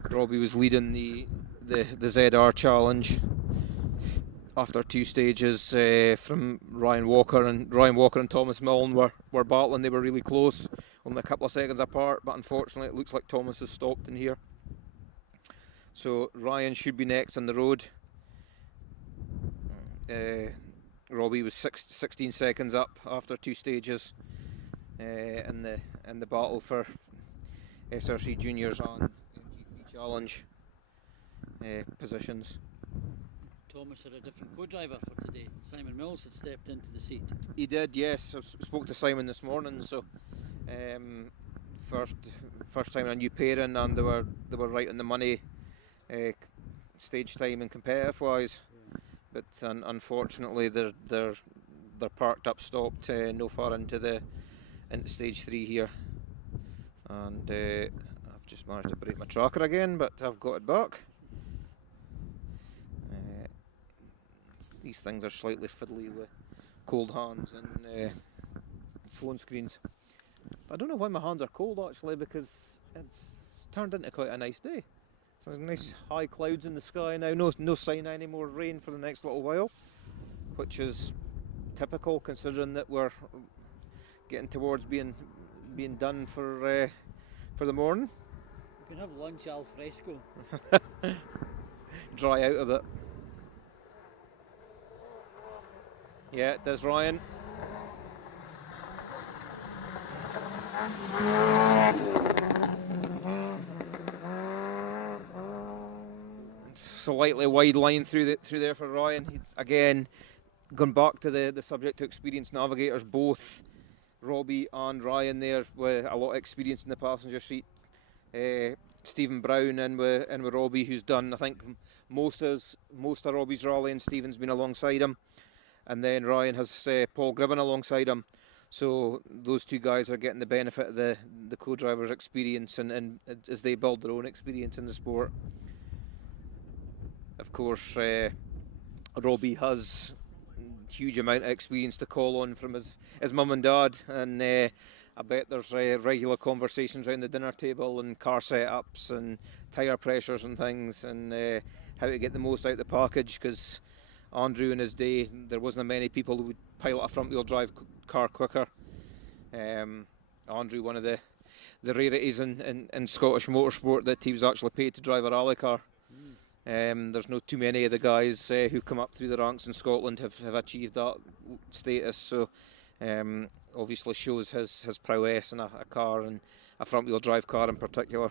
Robbie was leading the ZR challenge after two stages from Ryan Walker and Thomas Milne were battling. They were really close, only a couple of seconds apart, but unfortunately it looks like Thomas has stopped in here. So Ryan should be next on the road. Robbie was 16 seconds up after two stages in the battle for SRC Juniors and MG3 Challenge positions. Thomas had a different co-driver for today. Simon Mills had stepped into the seat. He did, yes. I spoke to Simon this morning. So first time a new pairing, and they were right on the money, stage time and competitive wise. Yeah. But unfortunately, they're parked up, stopped no far into stage 3 here, and I've just managed to break my tracker again, but I've got it back. These things are slightly fiddly with cold hands and phone screens. But I don't know why my hands are cold actually, because it's turned into quite a nice day. So there's nice high clouds in the sky now, no sign of any more rain for the next little while, which is typical considering that we're getting towards being done for for the morning. We can have lunch al fresco. Dry out a bit. Yeah, it does, Ryan. Slightly wide line through there for Ryan. Again, going back to the subject to experienced navigators, both Robbie and Ryan there with a lot of experience in the passenger seat. Stephen Brown and with Robbie, who's done, I think, most of Robbie's rally, and Stephen's been alongside him. And then Ryan has Paul Gribben alongside him. So those two guys are getting the benefit of the co-driver's experience and as they build their own experience in the sport. Of course, Robbie has a huge amount of experience to call on from his mum and dad, and I bet there's regular conversations around the dinner table and car setups and tyre pressures and things, and how to get the most out of the package, because Andrew in his day, there wasn't many people who would pilot a front wheel drive car quicker. Andrew, one of the rarities in Scottish motorsport, that he was actually paid to drive a rally car. There's not too many of the guys who come up through the ranks in Scotland have achieved that status, so obviously shows his prowess in a car, and a front wheel drive car in particular.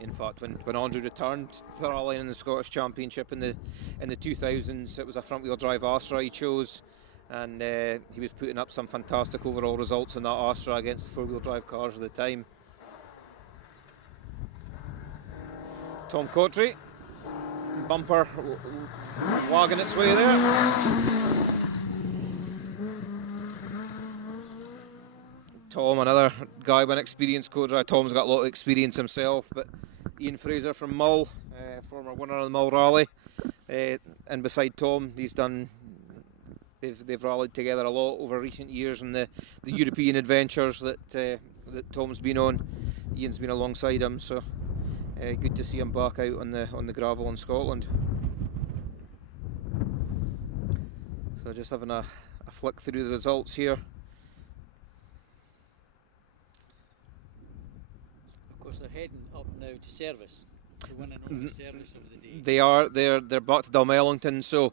In fact, when Andrew returned for rallying in the Scottish Championship in the 2000s, it was a front wheel drive Astra he chose, and he was putting up some fantastic overall results in that Astra against the 4-wheel drive cars of the time. Tom Cottrey, bumper wagging its way there. Tom, another guy with an experienced co-driver. Tom's got a lot of experience himself, but Ian Fraser from Mull, former winner of the Mull Rally, and beside Tom, they've rallied together a lot over recent years in the European adventures that Tom's been on. Ian's been alongside him, so good to see him back out on the gravel in Scotland. So just having a flick through the results here. Of course, they're heading up now to service. They're winning all the service of the day. They are. They're back to Dalmellington. So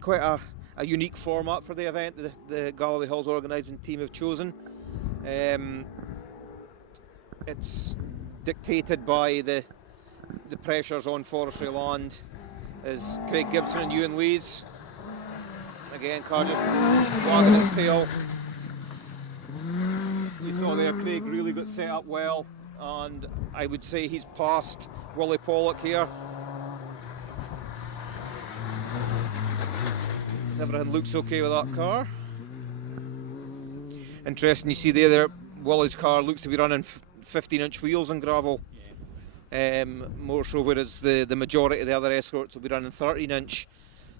quite a unique format for the event the Galloway Hills organising team have chosen. It's dictated by the pressures on forestry land, as Craig Gibson and Ewan Lees. Again, car just wagging its tail. You saw there, Craig really got set up well, and I would say he's passed Willie Pollock here. Everything looks okay with that car. Interesting, you see there Willie's car looks to be running 15-inch wheels on gravel. Yeah. More so, whereas the majority of the other escorts will be running 13-inch.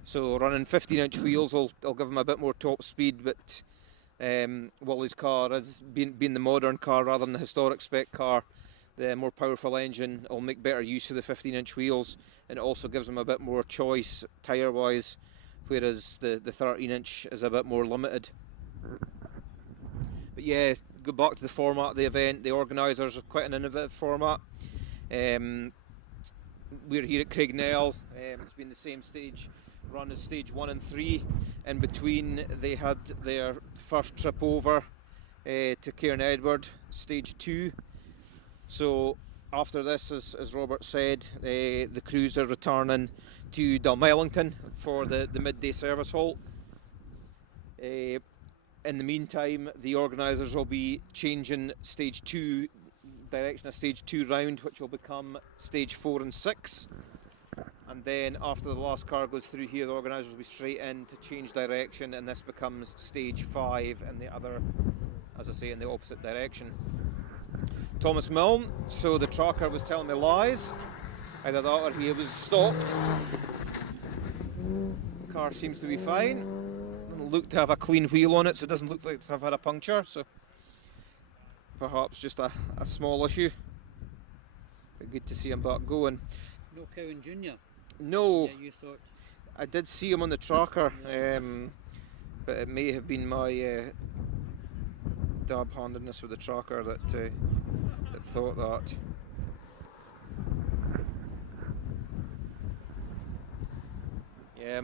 So running 15-inch wheels will give him a bit more top speed, but Willie's car, as being the modern car rather than the historic spec car, the more powerful engine will make better use of the 15-inch wheels, and it also gives him a bit more choice tyre-wise, whereas the 13-inch is a bit more limited. But yeah, go back to the format of the event. The organisers have quite an innovative format. We're here at Craignell. It's been the same stage run as stage 1 and 3. In between, they had their first trip over to Cairn Edward, stage 2. So after this, as Robert said, the crews are returning to Dalmellington for the midday service halt. In the meantime, the organisers will be changing stage 2, direction of stage 2 round, which will become stage 4 and 6. And then after the last car goes through here, the organisers will be straight in to change direction, and this becomes stage 5 and the other, as I say, in the opposite direction. Thomas Milne, so the tracker was telling me lies. Either that or he was stopped. The car seems to be fine. Doesn't look to have a clean wheel on it, so it doesn't look like to have had a puncture, so perhaps just a small issue. But good to see him back going. No Cowan Jr. No. Yeah, you thought. I did see him on the tracker, but it may have been my dab-handedness with the tracker that thought that. Yeah,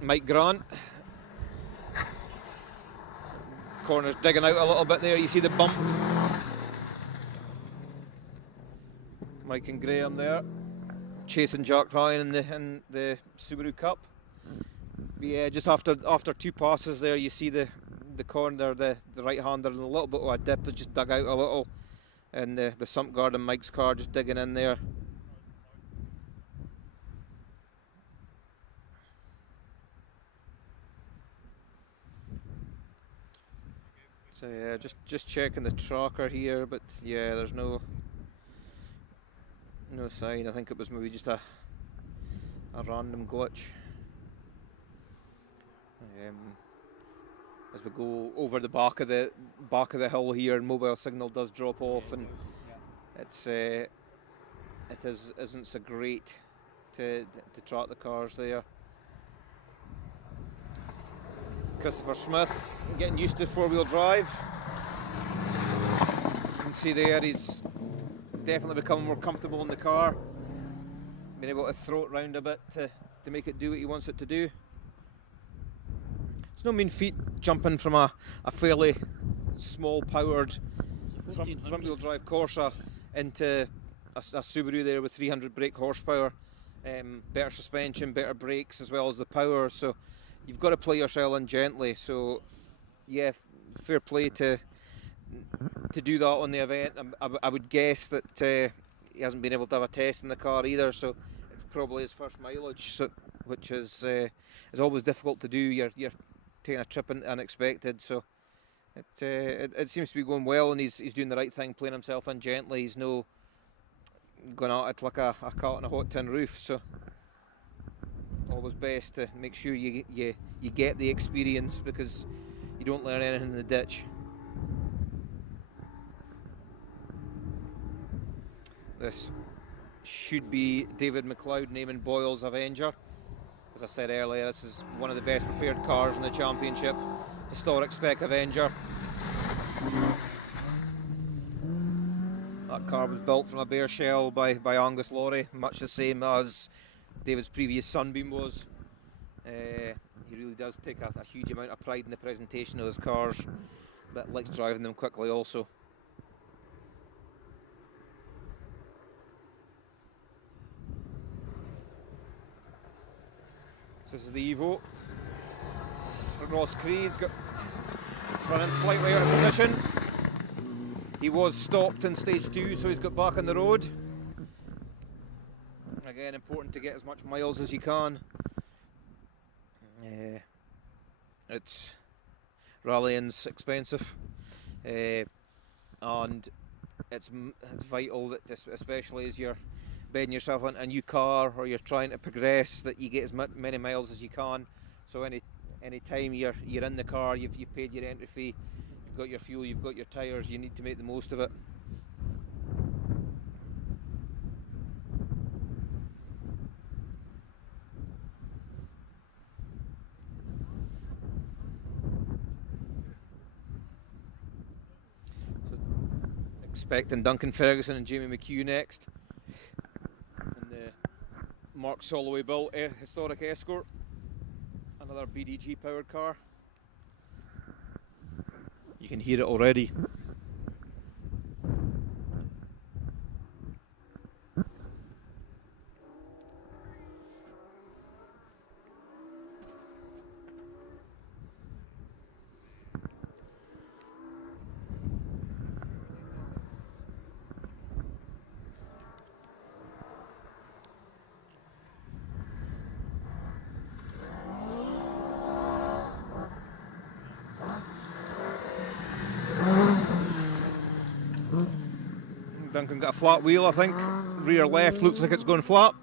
Mike Grant. Corner's digging out a little bit there. You see the bump. Mike and Graham there, chasing Jack Ryan in the Subaru Cup. Yeah, just after 2 passes there, you see the corner, the right-hander, and a little bit of a dip has just dug out a little, and the sump guard in Mike's car just digging in there. So yeah, just checking the tracker here, but yeah, there's no sign. I think it was maybe just a random glitch. As we go over the back of the hill here, mobile signal does drop off, and isn't so great to track the cars there. Christopher Smith getting used to 4-wheel drive. You can see there he's definitely becoming more comfortable in the car, being able to throw it round a bit to make it do what he wants it to do. It's no mean feat jumping from a fairly small powered front wheel drive Corsa into a Subaru there with 300 brake horsepower, better suspension, better brakes, as well as the power. So you've got to play yourself in gently. So yeah, fair play to do that on the event. I would guess that he hasn't been able to have a test in the car either, so it's probably his first mileage, so, which is always difficult to do. You're taking a trip unexpected, so it seems to be going well, and he's doing the right thing, playing himself in gently. He's no going at it like a cat on a hot tin roof, so always best to make sure you get the experience, because you don't learn anything in the ditch. This should be David McLeod naming Boyle's Avenger. As I said earlier, this is one of the best prepared cars in the championship. Historic spec Avenger. That car was built from a bare shell by Angus Laurie, much the same as David's previous Sunbeam was. He really does take a huge amount of pride in the presentation of his cars, but likes driving them quickly also. So this is the Evo. Ross Creed's got running slightly out of position. He was stopped in stage 2, so he's got back on the road. Again, important to get as much miles as you can. It's rallying's expensive, and it's vital that, especially as you're bedding yourself on a new car or you're trying to progress, that you get as many miles as you can. So any time you're in the car, you've paid your entry fee, you've got your fuel, you've got your tyres, you need to make the most of it. So, expecting Duncan Ferguson and Jamie McHugh next. Mark Soloway built historic Escort, another BDG powered car. You can hear it already. Duncan got a flat wheel, I think. Rear left looks like it's going flat.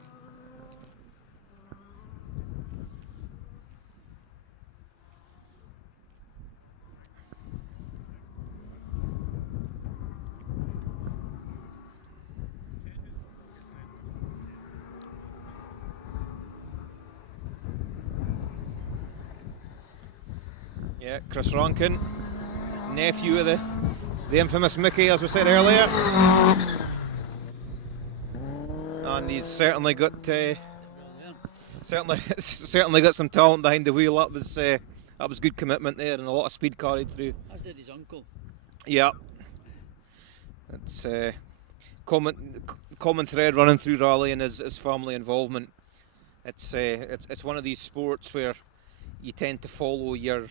Yeah, Chris Rankin nephew of the infamous Mickey, as we said earlier. And he's certainly got certainly got some talent behind the wheel. That was good commitment there, and a lot of speed carried through. As did his uncle. Yeah, it's common thread running through rallying is family involvement. It's one of these sports where you tend to follow your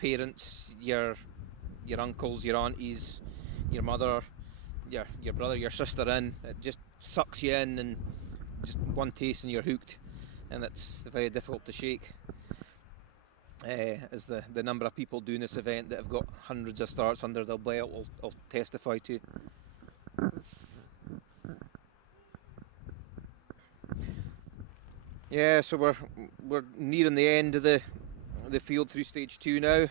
parents, your uncles, your aunties, your mother, your brother, your sister in. It just sucks you in, and just one taste and you're hooked, and it's very difficult to shake. As the number of people doing this event that have got hundreds of starts under their belt will testify to. Yeah, so we're nearing the end of the field through stage 2 now.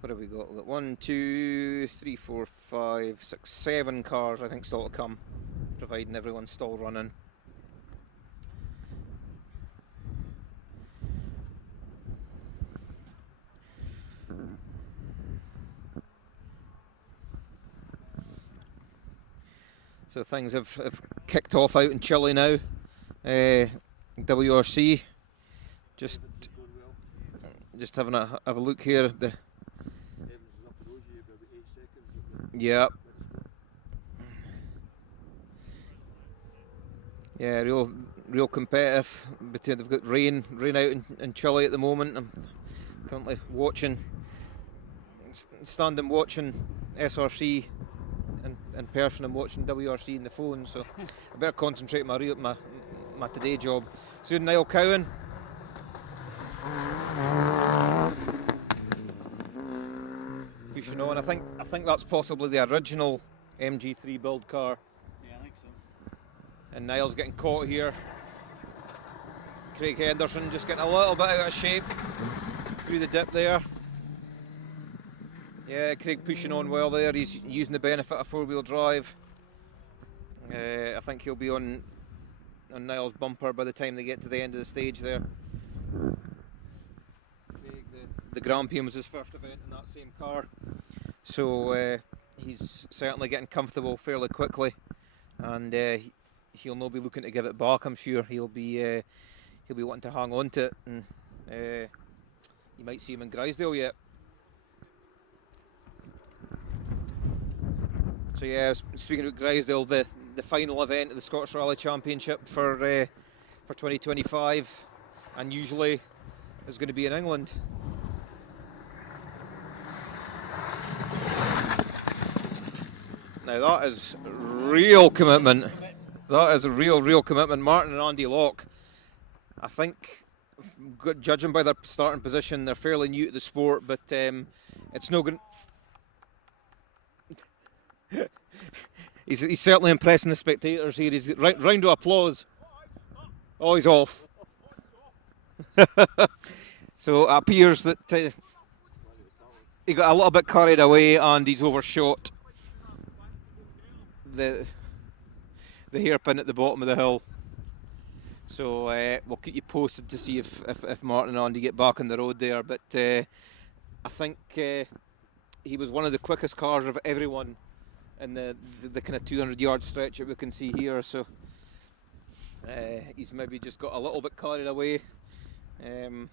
What have we got? We've got 1, 2, 3, 4, 5, 6, 7 cars I think still to come, providing everyone's still running. So things have kicked off out in Chile now. WRC, just having a look here at the. Yeah. Yeah, real competitive. Between they've got rain out in Chile at the moment. I'm currently standing watching SRC in person and watching WRC on the phone, so I better concentrate my today job. So Niall Cowan. Pushing on. I think that's possibly the original MG3 build car. Yeah, I think so. And Niall's getting caught here. Craig Henderson just getting a little bit out of shape through the dip there. Yeah, Craig pushing on well there. He's using the benefit of four-wheel drive. I think he'll be on Niall's bumper by the time they get to the end of the stage there. Craig, the Grampian was his first event in that same car, so he's certainly getting comfortable fairly quickly, and he'll not be looking to give it back. I'm sure he'll be wanting to hang on to it, and you might see him in Grisdale yet. So yeah, speaking of Grisdale, the final event of the Scottish Rally Championship for 2025, unusually, is going to be in England. Now that is real commitment. That is a real commitment. Martin and Andy Locke, I think, judging by their starting position, they're fairly new to the sport, but it's no good. He's certainly impressing the spectators here. He's round of applause. Oh, he's off. So it appears that he got a little bit carried away and he's overshot the hairpin at the bottom of the hill. So we'll keep you posted to see if Martin and Andy get back on the road there. But I think he was one of the quickest cars of everyone in the kind of 200-yard stretch that we can see here, so he's maybe just got a little bit carried away. It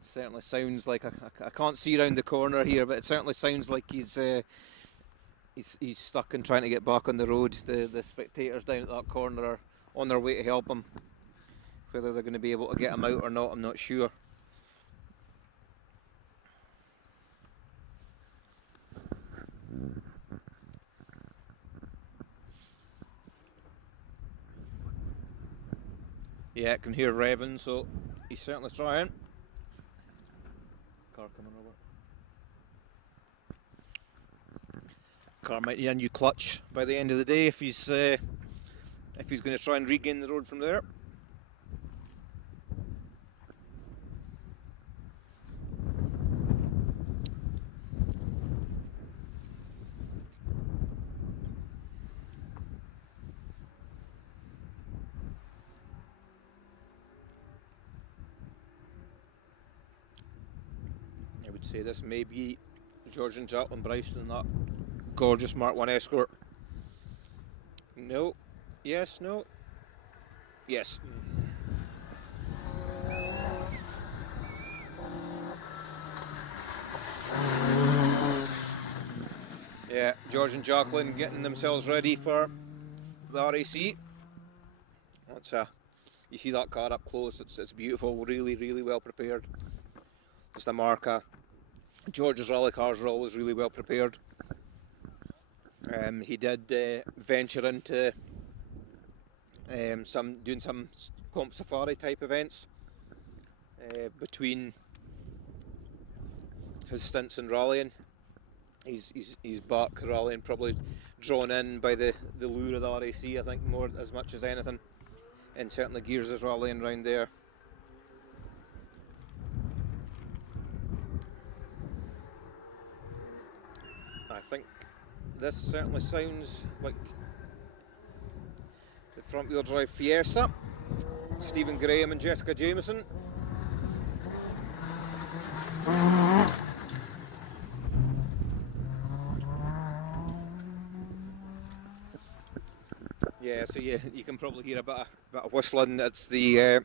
certainly sounds like I can't see around the corner here, but it certainly sounds like he's stuck and trying to get back on the road. The spectators down at that corner are on their way to help him. Whether they're going to be able to get him out or not, I'm not sure. Yeah, I can hear revving, so he's certainly trying. Car coming over. Car might need a new clutch by the end of the day if he's going to try and regain the road from there. would say this may be George and Jacqueline Bryson in that gorgeous Mark 1 Escort. No. Yes, no. Yes. Yeah, George and Jacqueline getting themselves ready for the RAC. That's you see that car up close, it's beautiful, really well prepared. Just a marker. George's rally cars are always really well prepared. He did venture into doing some comp safari type events between his stints in rallying. He's back rallying, probably drawn in by the lure of the RAC, I think, more as much as anything, and certainly Gears is rallying around there. I think this certainly sounds like the front wheel drive Fiesta. Stephen Graham and Jessica Jameson. Yeah, so you can probably hear a bit of whistling. It's the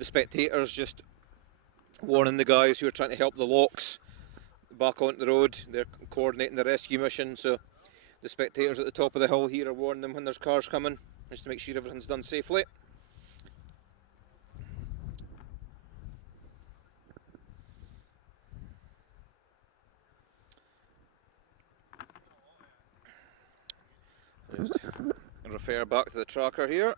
spectators just warning the guys who are trying to help the locks back onto the road. They're coordinating the rescue mission, so the spectators at the top of the hill here are warning them when there's cars coming, just to make sure everything's done safely. Just refer back to the tracker here.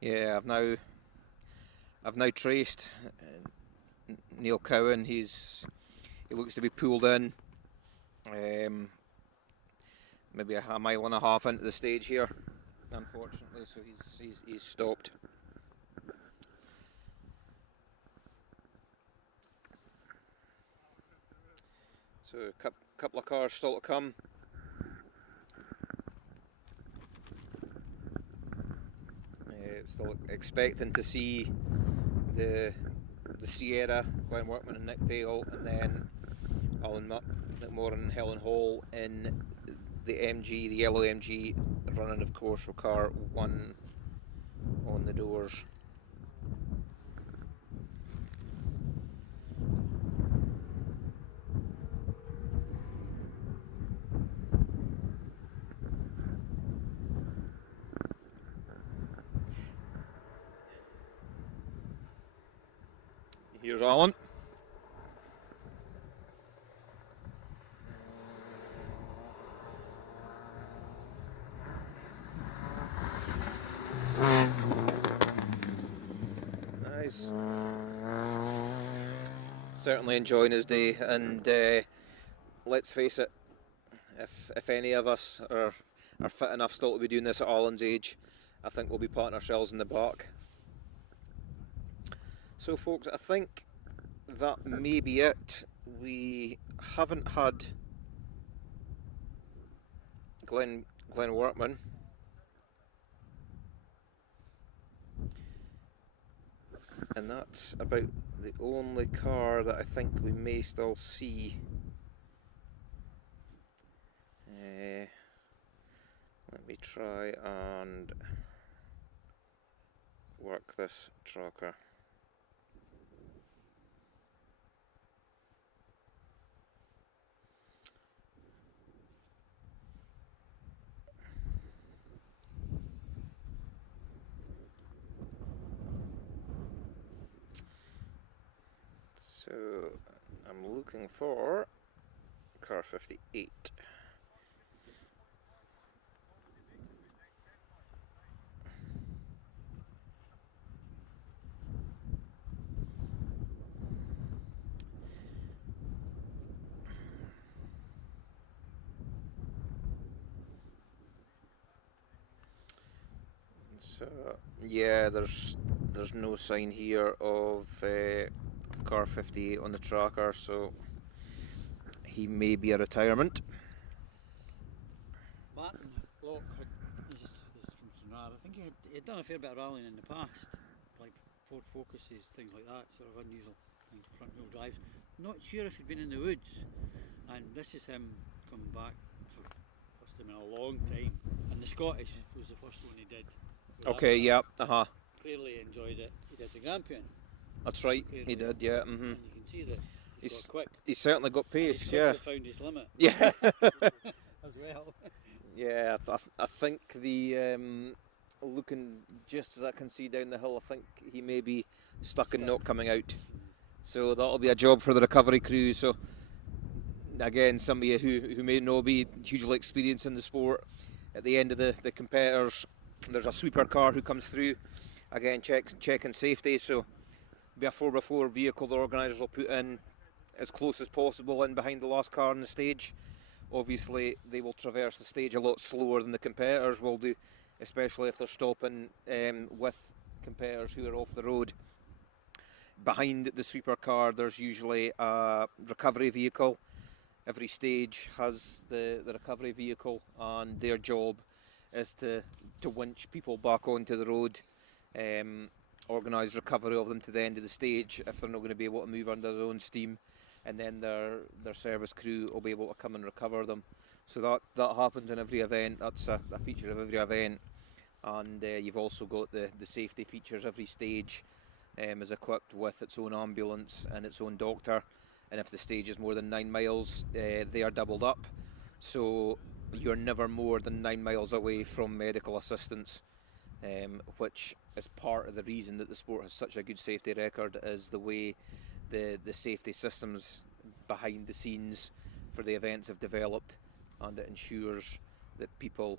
Yeah, I've now traced Neil Cowan. He looks to be pulled in, maybe a mile and a half into the stage here, unfortunately. So he's stopped. So a couple of cars still to come. Still expecting to see the Sierra, Glenn Workman and Nick Dale, and then Alan McMorran and Helen Hall in the MG, the yellow MG, running of course with car 1 on the doors. Here's Alan. Nice. Certainly enjoying his day, and let's face it, if any of us are fit enough still to be doing this at Alan's age, I think we'll be patting ourselves in the back. So folks, I think that may be it. We haven't had Glenn Workman. And that's about the only car that I think we may still see. Let me try and work this tracker. So I'm looking for car 58. So yeah, there's no sign here of car 58 on the tracker, so he may be a retirement. Barton Locke he's from Sunrara. I think he'd done a fair bit of rallying in the past, like Ford Focuses, things like that, sort of unusual front wheel drives. Not sure if he'd been in the woods, and this is him coming back for first time in a long time. And the Scottish was the first one he did. Okay, yeah, Clearly enjoyed it. He did the Grampian. That's right, Clearly. he did, yeah. And you can see that he's got quick. He's certainly got pace, He's yeah. found his limit. Yeah. As well. Yeah, I think the looking just as I can see down the hill, I think he may be stuck and not coming out. So that'll be a job for the recovery crew. So again, some of you who may not be hugely experienced in the sport, at the end of the competitors, there's a sweeper car who comes through. Again, checking safety. So be a 4x4 vehicle the organisers will put in as close as possible in behind the last car on the stage. Obviously, they will traverse the stage a lot slower than the competitors will do, especially if they're stopping with competitors who are off the road. Behind the sweeper car, there's usually a recovery vehicle. Every stage has the recovery vehicle, and their job is to winch people back onto the road, organise recovery of them to the end of the stage if they're not going to be able to move under their own steam, and then their service crew will be able to come and recover them. So that happens in every event. That's a feature of every event. And you've also got the safety features. Every stage is equipped with its own ambulance and its own doctor, and if the stage is more than 9 miles, they are doubled up, so you're never more than 9 miles away from medical assistance, which is part of the reason that the sport has such a good safety record, is the way the safety systems behind the scenes for the events have developed, and it ensures that people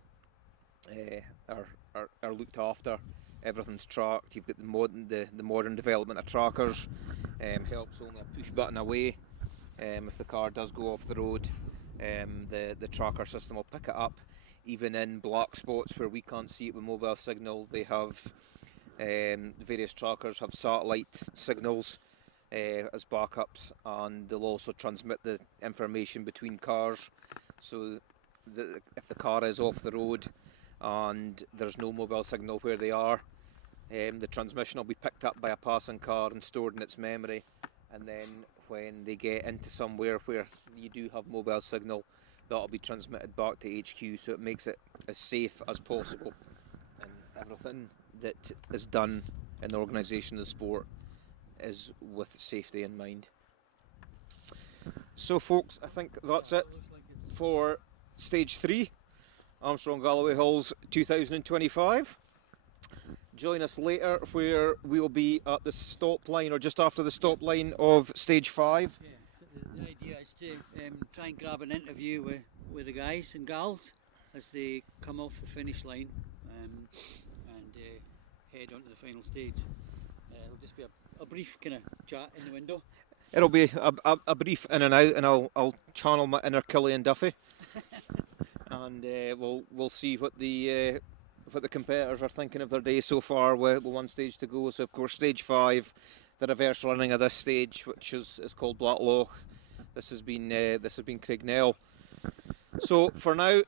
are looked after. Everything's tracked. You've got the modern development of trackers. Helps only a push button away. If the car does go off the road, the tracker system will pick it up. Even in black spots where we can't see it with mobile signal, they have various trackers have satellite signals as backups, and they'll also transmit the information between cars. So if the car is off the road and there's no mobile signal where they are, the transmission will be picked up by a passing car and stored in its memory, and then when they get into somewhere where you do have mobile signal, that'll be transmitted back to HQ, so it makes it as safe as possible. And everything that is done in the organisation of the sport is with safety in mind. So folks, I think that's it for stage 3, Armstrong Galloway Hills 2025. Join us later where we'll be at the stop line, or just after the stop line of stage 5. Yeah, so the idea is to try and grab an interview with the guys and gals as they come off the finish line and head onto the final stage. It'll just be a brief kind of chat in the window. It'll be a brief in and out, and I'll channel my inner Killian Duffy, and we'll see what the competitors are thinking of their day so far with one stage to go. So of course stage 5, the reverse running of this stage, which is called Blackloch. This has been Craignell. So for now,